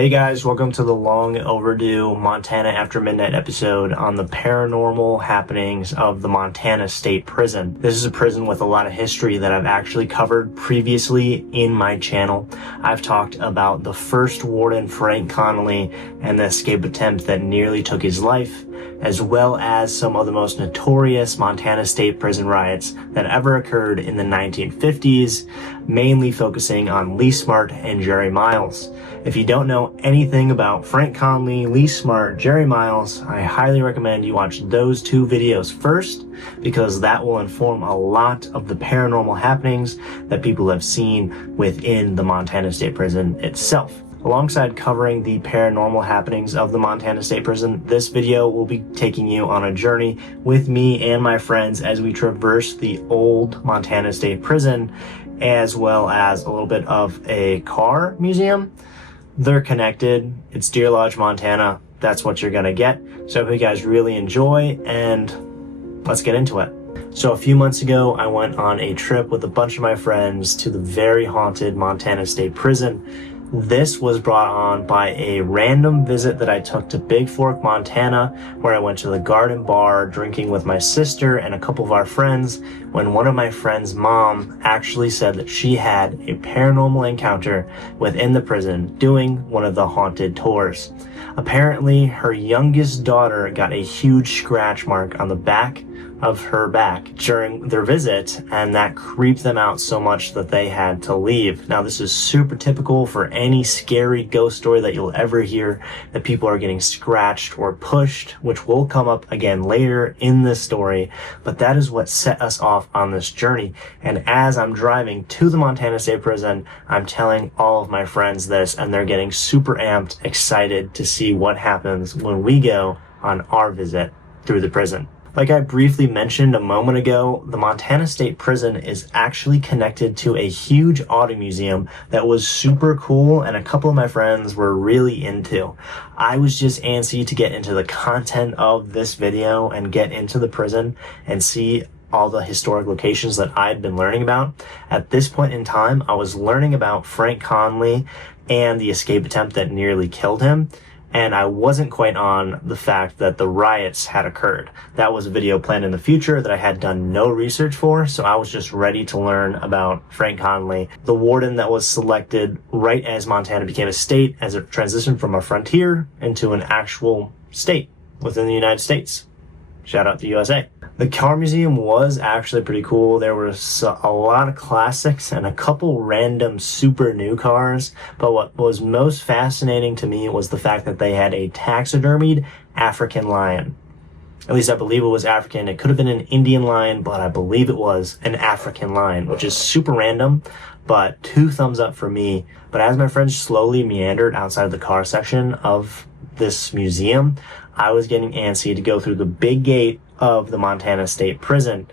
Hey guys, welcome to the long overdue Montana After Midnight episode on the paranormal happenings of the Montana State Prison. This is a prison with a lot of history that I've actually covered previously in my channel. I've talked about the first warden, Frank Connolly, and the escape attempt that nearly took his life, as well as some of the most notorious Montana State Prison riots that ever occurred in the 1950s, mainly focusing on Lee Smart and Jerry Miles. If you don't know anything about Frank Connolly, Lee Smart, Jerry Miles, I highly recommend you watch those two videos first, because that will inform a lot of the paranormal happenings that people have seen within the Montana State Prison itself. Alongside covering the paranormal happenings of the Montana State Prison, this video will be taking you on a journey with me and my friends as we traverse the old Montana State Prison, as well as a little bit of a car museum. They're connected. It's Deer Lodge, Montana. That's what you're gonna get. So I hope you guys really enjoy, and let's get into it. So a few months ago, I went on a trip with a bunch of my friends to the very haunted Montana State Prison. This was brought on by a random visit that I took to Big Fork, Montana, where I went to the Garden Bar drinking with my sister and a couple of our friends, when one of my friends' mom actually said that she had a paranormal encounter within the prison doing one of the haunted tours. Apparently, her youngest daughter got a huge scratch mark on the back of her back during their visit, and that creeped them out so much that they had to leave. Now, this is super typical for any scary ghost story that you'll ever hear, that people are getting scratched or pushed, which will come up again later in this story, but that is what set us off on this journey. And as I'm driving to the Montana State Prison, I'm telling all of my friends this, and they're getting super amped, excited to see what happens when we go on our visit through the prison. Like I briefly mentioned a moment ago, the Montana State Prison is actually connected to a huge auto museum that was super cool and a couple of my friends were really into. I was just antsy to get into the content of this video and get into the prison and see all the historic locations that I'd been learning about. At this point in time, I was learning about Frank Connolly and the escape attempt that nearly killed him. And I wasn't quite on the fact that the riots had occurred. That was a video planned in the future that I had done no research for, so I was just ready to learn about Frank Connolly, the warden that was selected right as Montana became a state, as it transitioned from a frontier into an actual state within the United States. Shout out to USA. The car museum was actually pretty cool. There was a lot of classics and a couple random super new cars. But what was most fascinating to me was the fact that they had a taxidermied African lion. At least I believe it was African. It could have been an Indian lion, but I believe it was an African lion, which is super random, but 2 thumbs up for me. But as my friends slowly meandered outside of the car section of this museum, I was getting antsy to go through the big gate of the Montana State Prison.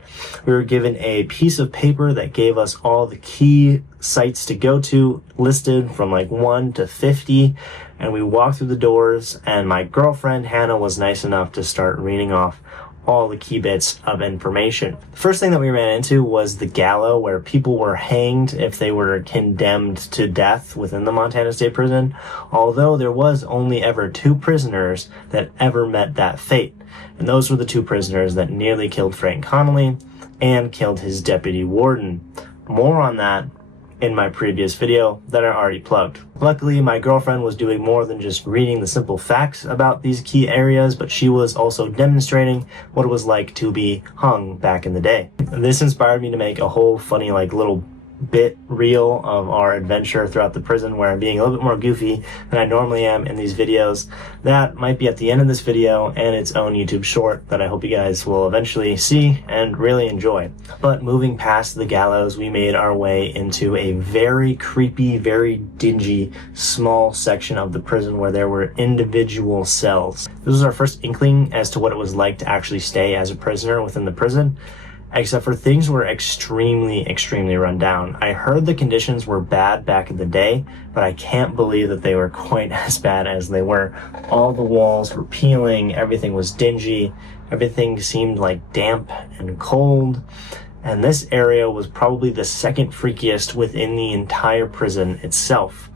We were given a piece of paper that gave us all the key sites to go to, listed from like 1 to 50, and we walked through the doors, and my girlfriend Hannah was nice enough to start reading off all the key bits of information. The first thing that we ran into was the gallows, where people were hanged if they were condemned to death within the Montana State Prison, although there was only ever 2 prisoners that ever met that fate. And those were the 2 prisoners that nearly killed Frank Connolly and killed his deputy warden. More on that in my previous video that I already plugged. Luckily, my girlfriend was doing more than just reading the simple facts about these key areas, but she was also demonstrating what it was like to be hung back in the day. This inspired me to make a whole funny little bit reel of our adventure throughout the prison, where I'm being a little bit more goofy than I normally am in these videos. That might be at the end of this video and its own YouTube short that I hope you guys will eventually see and really enjoy. But moving past the gallows, we made our way into a very creepy, very dingy, small section of the prison where there were individual cells. This was our first inkling as to what it was like to actually stay as a prisoner within the prison. Except for things were extremely run down. I heard the conditions were bad back in the day, but I can't believe that they were quite as bad as they were. All the walls were peeling, everything was dingy, everything seemed like damp and cold, and this area was probably the second freakiest within the entire prison itself.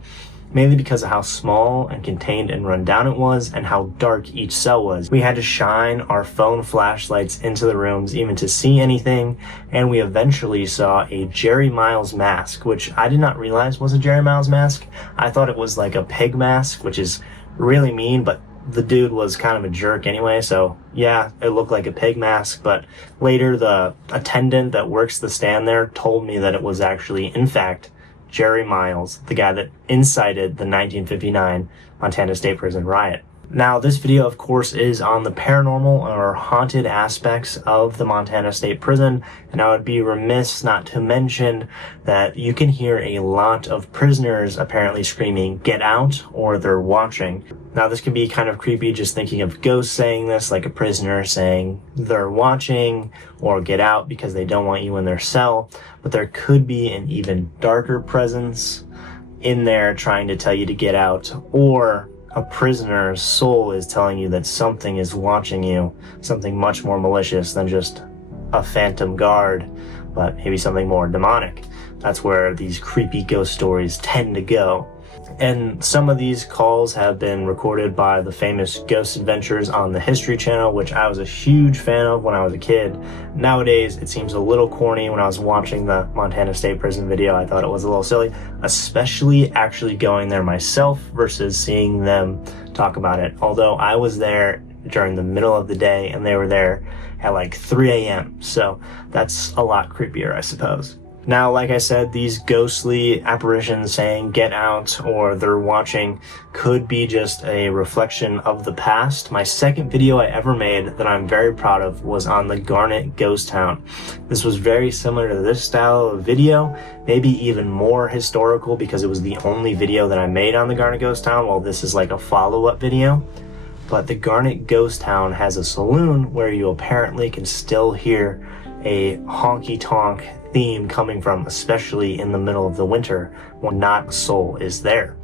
mainly because of how small and contained and run down it was and how dark each cell was. We had to shine our phone flashlights into the rooms even to see anything, and we eventually saw a Jerry Miles mask, which I did not realize was a Jerry Miles mask. I thought it was like a pig mask, which is really mean, but the dude was kind of a jerk anyway, so yeah, it looked like a pig mask. But later the attendant that works the stand there told me that it was actually, in fact, Jerry Miles, the guy that incited the 1959 Montana State Prison riot. Now, this video, of course, is on the paranormal or haunted aspects of the Montana State Prison, and I would be remiss not to mention that you can hear a lot of prisoners apparently screaming, "Get out," or "They're watching." Now, this can be kind of creepy just thinking of ghosts saying this, like a prisoner saying, "They're watching," or "Get out," because they don't want you in their cell, but there could be an even darker presence in there trying to tell you to get out, or a prisoner's soul is telling you that something is watching you, something much more malicious than just a phantom guard, but maybe something more demonic. That's where these creepy ghost stories tend to go. And some of these calls have been recorded by the famous Ghost Adventures on the History Channel, which I was a huge fan of when I was a kid. Nowadays, it seems a little corny. When I was watching the Montana State Prison video, I thought it was a little silly, especially actually going there myself versus seeing them talk about it. Although I was there during the middle of the day and they were there at like 3 a.m. So that's a lot creepier, I suppose. Now, like I said, these ghostly apparitions saying "get out" or "they're watching" could be just a reflection of the past. My second video I ever made that I'm very proud of was on the Garnet Ghost Town. This was very similar to this style of video, maybe even more historical because it was the only video that I made on the Garnet Ghost Town, while this is like a follow-up video. But the Garnet Ghost Town has a saloon where you apparently can still hear a honky-tonk theme coming from, especially in the middle of the winter when not a soul is there.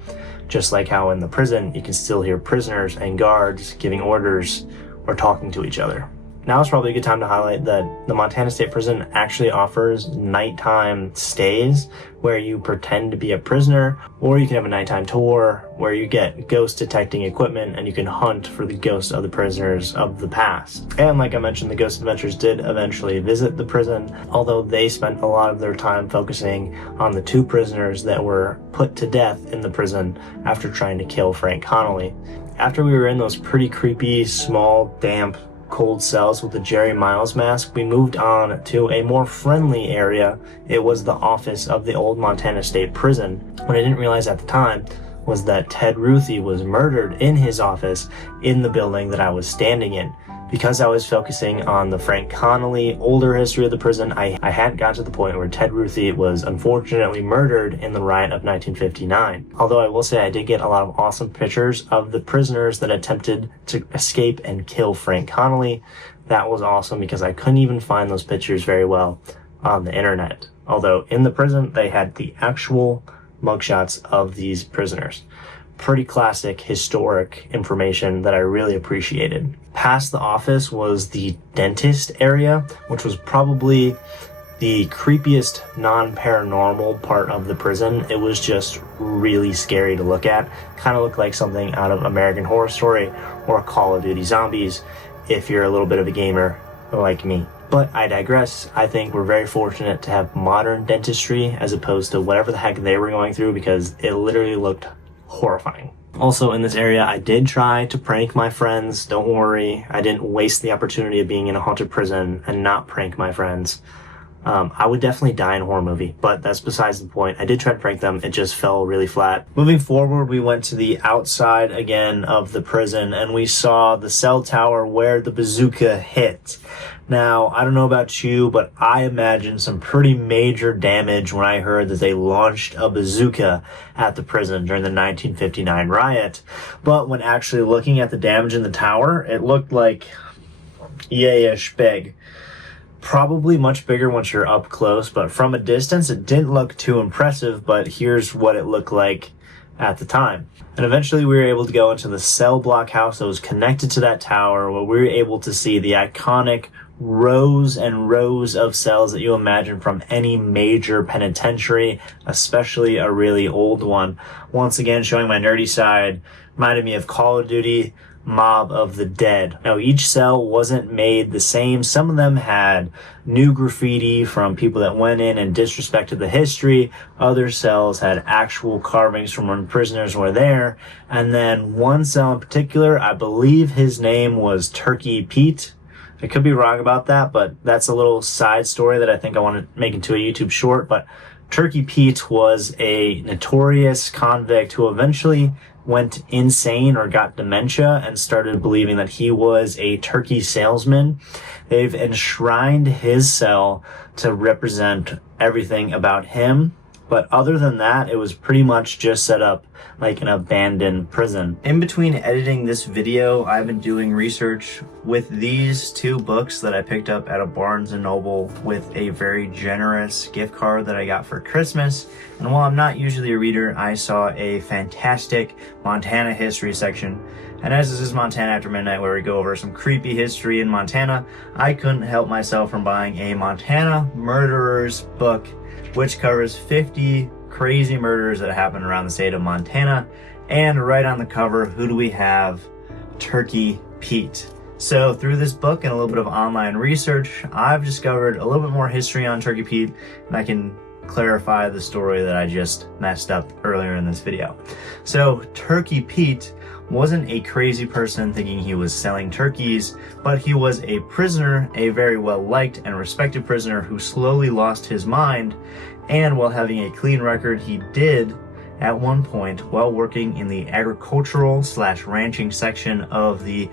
Just like how in the prison you can still hear prisoners and guards giving orders or talking to each other. Now is probably a good time to highlight that the Montana State Prison actually offers nighttime stays where you pretend to be a prisoner, or you can have a nighttime tour where you get ghost detecting equipment and you can hunt for the ghosts of the prisoners of the past. And like I mentioned, the Ghost Adventures did eventually visit the prison, although they spent a lot of their time focusing on the 2 prisoners that were put to death in the prison after trying to kill Frank Connolly. After we were in those pretty creepy, small, damp, cold cells with the Jerry Miles mask, we moved on to a more friendly area. It was the office of the old Montana State Prison. What I didn't realize at the time was that Ted Ruthie was murdered in his office in the building that I was standing in. Because I was focusing on the Frank Connolly older history of the prison, I hadn't got to the point where Ted Ruthie was unfortunately murdered in the riot of 1959. Although I will say I did get a lot of awesome pictures of the prisoners that attempted to escape and kill Frank Connolly. That was awesome because I couldn't even find those pictures very well on the internet. Although in the prison they had the actual mugshots of these prisoners. Pretty classic historic information that I really appreciated. Past the office was the dentist area, which was probably the creepiest non-paranormal part of the prison. It was just really scary to look at. Kind of looked like something out of American Horror Story or Call of Duty Zombies if you're a little bit of a gamer like me. But I digress. I think we're very fortunate to have modern dentistry as opposed to whatever the heck they were going through, because it literally looked horrifying. Also in this area, I did try to prank my friends. Don't worry, I didn't waste the opportunity of being in a haunted prison and not prank my friends. I would definitely die in a horror movie, but that's besides the point. I did try to prank them, it just fell really flat. Moving forward, we went to the outside again of the prison and we saw the cell tower where the bazooka hit. Now, I don't know about you, but I imagined some pretty major damage when I heard that they launched a bazooka at the prison during the 1959 riot. But when actually looking at the damage in the tower, it looked like yay-ish big. Probably much bigger once you're up close, but from a distance it didn't look too impressive, but here's what it looked like at the time. And eventually we were able to go into the cell block house that was connected to that tower, where we were able to see the iconic rows and rows of cells that you imagine from any major penitentiary, especially a really old one. Once again, showing my nerdy side, reminded me of Call of Duty, Mob of the Dead. Now, each cell wasn't made the same. Some of them had new graffiti from people that went in and disrespected the history. Other cells had actual carvings from when prisoners were there. And then one cell in particular, I believe his name was Turkey Pete. I could be wrong about that, but that's a little side story that I think I want to make into a YouTube short. But Turkey Pete was a notorious convict who eventually went insane or got dementia and started believing that he was a turkey salesman. They've enshrined his cell to represent everything about him. But other than that, it was pretty much just set up like an abandoned prison. In between editing this video, I've been doing research with these two books that I picked up at a Barnes & Noble with a very generous gift card that I got for Christmas. And while I'm not usually a reader, I saw a fantastic Montana history section. And as this is Montana After Midnight, where we go over some creepy history in Montana, I couldn't help myself from buying a Montana Murderers book, which covers 50 crazy murders that happened around the state of Montana. And right on the cover, who do we have? Turkey Pete. So through this book and a little bit of online research, I've discovered a little bit more history on Turkey Pete, and I can clarify the story that I just messed up earlier in this video. So Turkey Pete wasn't a crazy person thinking he was selling turkeys, but he was a prisoner, a very well-liked and respected prisoner who slowly lost his mind. And while having a clean record, he did, at one point, while working in the agricultural/ranching section of the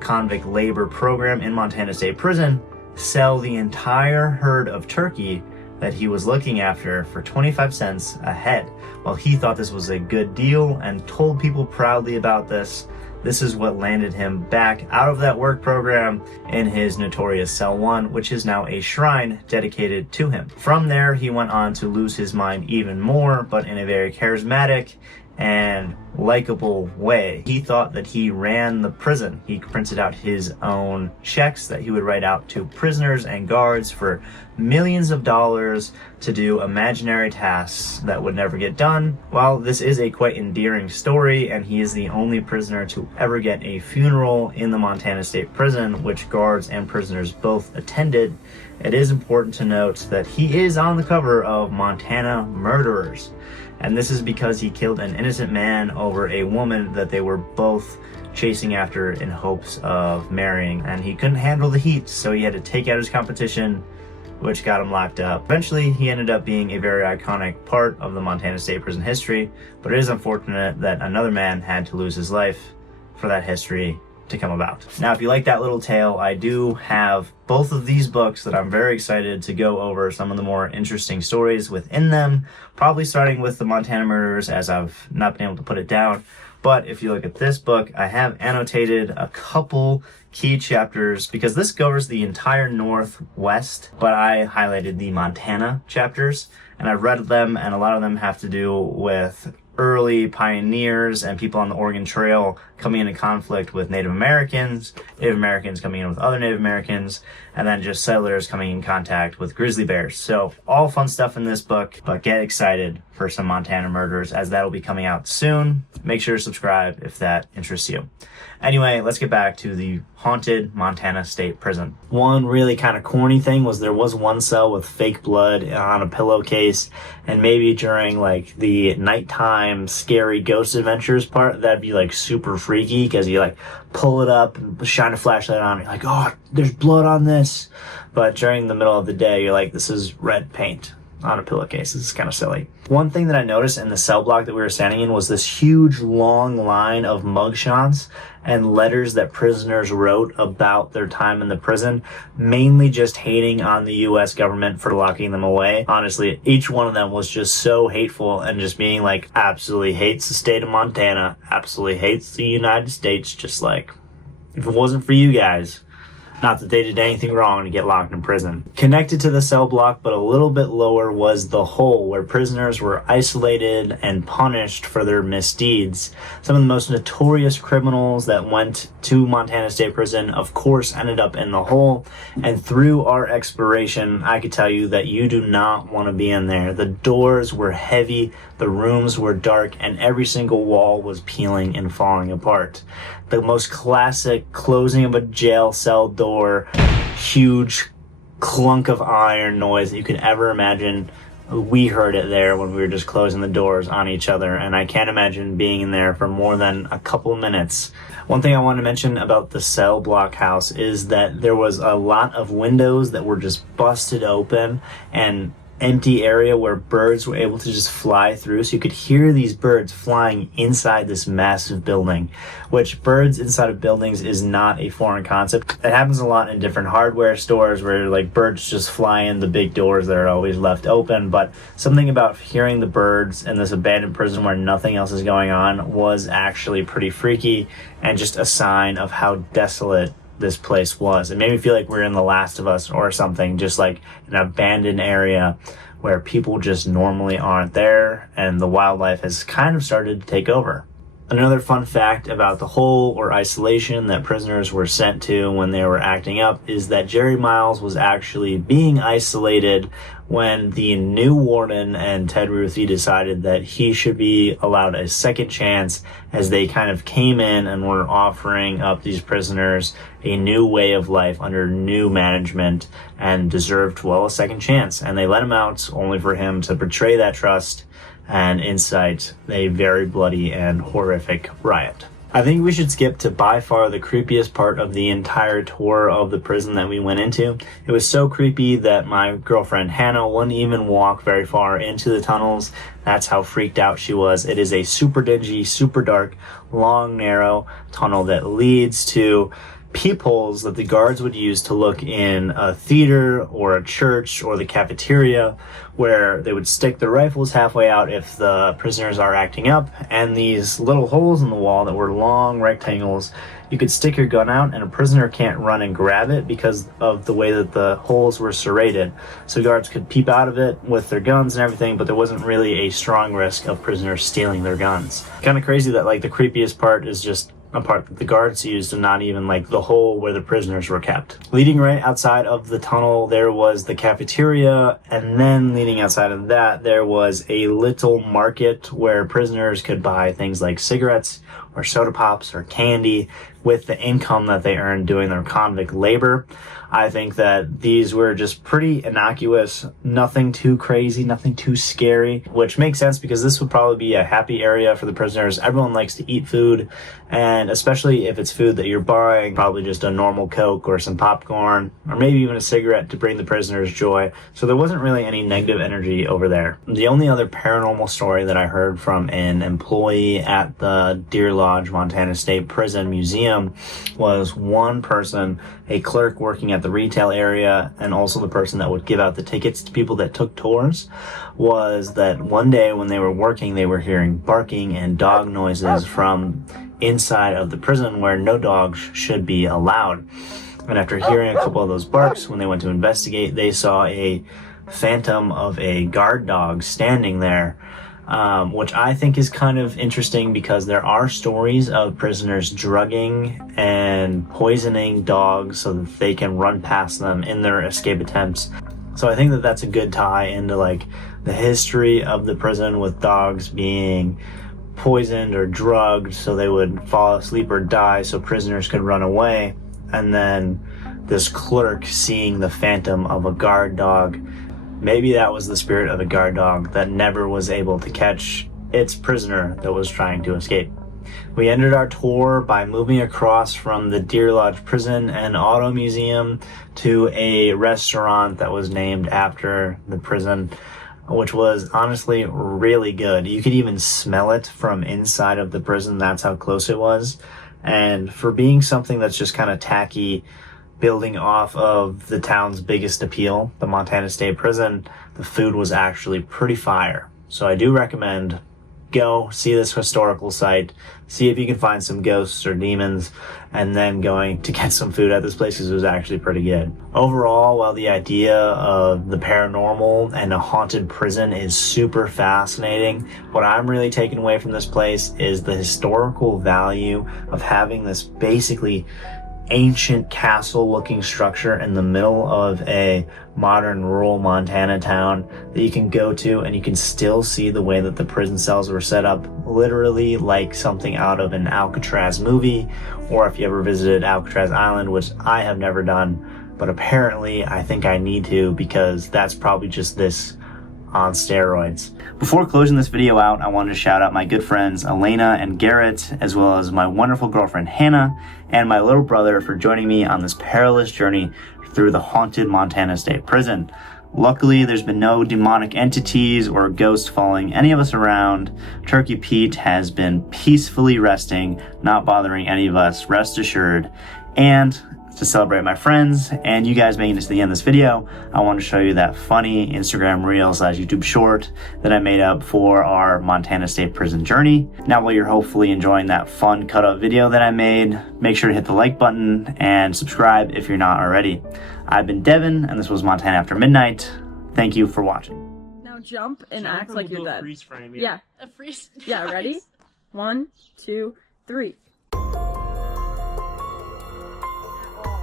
convict labor program in Montana State Prison, sell the entire herd of turkey that he was looking after for 25 cents a head. While he thought this was a good deal and told people proudly about this, this is what landed him back out of that work program in his notorious Cell 1, which is now a shrine dedicated to him. From there, he went on to lose his mind even more, but in a very charismatic and likable way. He thought that he ran the prison. He printed out his own checks that he would write out to prisoners and guards for millions of dollars to do imaginary tasks that would never get done. While this is a quite endearing story, and he is the only prisoner to ever get a funeral in the Montana State Prison, which guards and prisoners both attended, it is important to note that he is on the cover of Montana Murderers. And this is because he killed an innocent man over a woman that they were both chasing after in hopes of marrying. And he couldn't handle the heat, so he had to take out his competition, which got him locked up. Eventually, he ended up being a very iconic part of the Montana State Prison history, but it is unfortunate that another man had to lose his life for that history to come about. Now, if you like that little tale, I do have both of these books that I'm very excited to go over some of the more interesting stories within them, probably starting with the Montana Murderers, as I've not been able to put it down. But if you look at this book, I have annotated a couple key chapters because this covers the entire Northwest, but I highlighted the Montana chapters and I've read them, and a lot of them have to do with early pioneers and people on the Oregon Trail coming into conflict with Native Americans coming in with other Native Americans, and then just settlers coming in contact with grizzly bears. So all fun stuff in this book, but get excited for some Montana Murderers, as that'll be coming out soon. Make sure to subscribe if that interests you. Anyway, let's get back to the haunted Montana State Prison. One really kind of corny thing was there was one cell with fake blood on a pillowcase, and maybe during like the nighttime scary ghost adventures part, that'd be like super freaky because you like pull it up and shine a flashlight on it, you're like, oh, there's blood on this. But during the middle of the day, you're like, this is red paint on a pillowcase. This is kind of silly. One thing that I noticed in the cell block that we were standing in was this huge long line of mugshots and letters that prisoners wrote about their time in the prison, mainly just hating on the US government for locking them away. Honestly, each one of them was just so hateful and just being like, absolutely hates the state of Montana, absolutely hates the United States, just like, if it wasn't for you guys, Not that they did anything wrong to get locked in prison. Connected to the cell block, but a little bit lower, was the hole, where prisoners were isolated and punished for their misdeeds. Some of the most notorious criminals that went to Montana State Prison, of course, ended up in the hole. And through our exploration, I could tell you that you do not want to be in there. The doors were heavy, the rooms were dark, and every single wall was peeling and falling apart. The most classic closing of a jail cell door, huge clunk of iron noise that you could ever imagine. We heard it there when we were just closing the doors on each other, and I can't imagine being in there for more than a couple minutes. One thing I want to mention about the cell block house is that there was a lot of windows that were just busted open and empty area where birds were able to just fly through, so you could hear these birds flying inside this massive building, which birds inside of buildings is not a foreign concept. It happens a lot in different hardware stores where like birds just fly in the big doors that are always left open, but something about hearing the birds in this abandoned prison where nothing else is going on was actually pretty freaky and just a sign of how desolate this place was. It made me feel like we're in The Last of Us or something, just like an abandoned area where people just normally aren't there and the wildlife has kind of started to take over. Another fun fact about the hole or isolation that prisoners were sent to when they were acting up is that Jerry Miles was actually being isolated when the new warden and Ted Ruthie decided that he should be allowed a second chance, as they kind of came in and were offering up these prisoners a new way of life under new management and deserved, well, a second chance. And they let him out only for him to betray that trust and incite a very bloody and horrific riot. I think we should skip to by far the creepiest part of the entire tour of the prison that we went into. It was so creepy that my girlfriend Hannah wouldn't even walk very far into the tunnels. That's how freaked out she was. It is a super dingy, super dark, long, narrow tunnel that leads to peepholes that the guards would use to look in a theater or a church or the cafeteria, where they would stick their rifles halfway out if the prisoners are acting up, and these little holes in the wall that were long rectangles, you could stick your gun out and a prisoner can't run and grab it because of the way that the holes were serrated. So guards could peep out of it with their guns and everything, but there wasn't really a strong risk of prisoners stealing their guns. Kind of crazy that like the creepiest part is just a part that the guards used and not even like the hole where the prisoners were kept. Leading right outside of the tunnel, there was the cafeteria, and then leading outside of that, there was a little market where prisoners could buy things like cigarettes or soda pops or candy with the income that they earned doing their convict labor. I think that these were just pretty innocuous, nothing too crazy, nothing too scary, which makes sense because this would probably be a happy area for the prisoners. Everyone likes to eat food, and especially if it's food that you're buying, probably just a normal Coke or some popcorn, or maybe even a cigarette to bring the prisoners joy. So there wasn't really any negative energy over there. The only other paranormal story that I heard from an employee at the Deer Lodge, Montana State Prison Museum was one person, a clerk working at the retail area, and also the person that would give out the tickets to people that took tours, was that one day when they were working, they were hearing barking and dog noises from inside of the prison where no dogs should be allowed. And after hearing a couple of those barks, when they went to investigate, they saw a phantom of a guard dog standing there, which I think is kind of interesting because there are stories of prisoners drugging and poisoning dogs so that they can run past them in their escape attempts. So I think that that's a good tie into like the history of the prison, with dogs being poisoned or drugged so they would fall asleep or die so prisoners could run away, and then this clerk seeing the phantom of a guard dog. Maybe that was the spirit of a guard dog that never was able to catch its prisoner that was trying to escape. We ended our tour by moving across from the Deer Lodge Prison and Auto Museum to a restaurant that was named after the prison, which was honestly really good. You could even smell it from inside of the prison. That's how close it was. And for being something that's just kind of tacky, building off of the town's biggest appeal, the Montana State Prison, the food was actually pretty fire. So I do recommend go see this historical site, see if you can find some ghosts or demons, and then going to get some food at this place because it was actually pretty good. Overall, while the idea of the paranormal and a haunted prison is super fascinating, what I'm really taking away from this place is the historical value of having this basically ancient castle looking structure in the middle of a modern rural Montana town that you can go to, and you can still see the way that the prison cells were set up, literally like something out of an Alcatraz movie, or if you ever visited Alcatraz Island, which I have never done, but apparently I think I need to, because that's probably just this on steroids. Before closing this video out, I wanted to shout out my good friends Elena and Garrett, as well as my wonderful girlfriend Hannah, and my little brother for joining me on this perilous journey through the haunted Montana State Prison. Luckily, there's been no demonic entities or ghosts following any of us around. Turkey Pete has been peacefully resting, not bothering any of us, rest assured. And to celebrate my friends and you guys making it to the end of this video, I want to show you that funny Instagram reel / YouTube short that I made up for our Montana State Prison journey. Now, while you're hopefully enjoying that fun cut-up video that I made, make sure to hit the like button and subscribe if you're not already. I've been Devin, and this was Montana After Midnight. Thank you for watching. Now jump and act like you're dead. Freeze frame, yeah. A freeze. Yeah, ready? 1, 2, 3.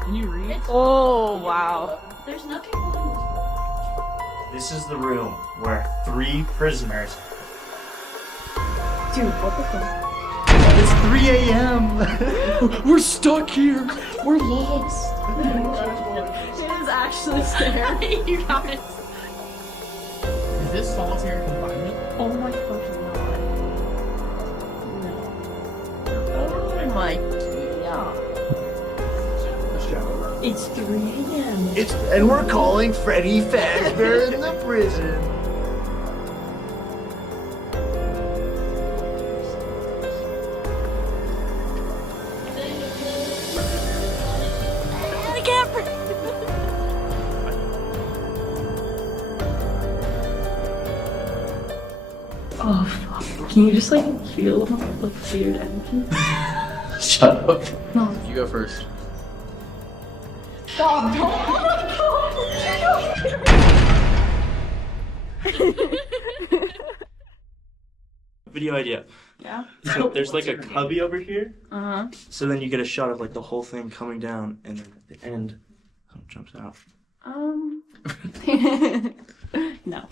Can you read? Oh, wow. There's nothing holding This is the room where 3 prisoners. Dude, what the fuck? It's 3 a.m. We're stuck here. We're lost. It is actually scary. You guys. Is this solitary confinement? Oh my fucking god. No. Oh my god. It's 3 a.m. And we're calling Freddy Fazbear in the prison. I can't breathe. Oh fuck. Can you just like feel the weird energy? Shut up. No. You go first. Stop! Video idea. Yeah? So there's like a cubby over here. Uh-huh. So then you get a shot of like the whole thing coming down, and then at the end, it jumps out. No.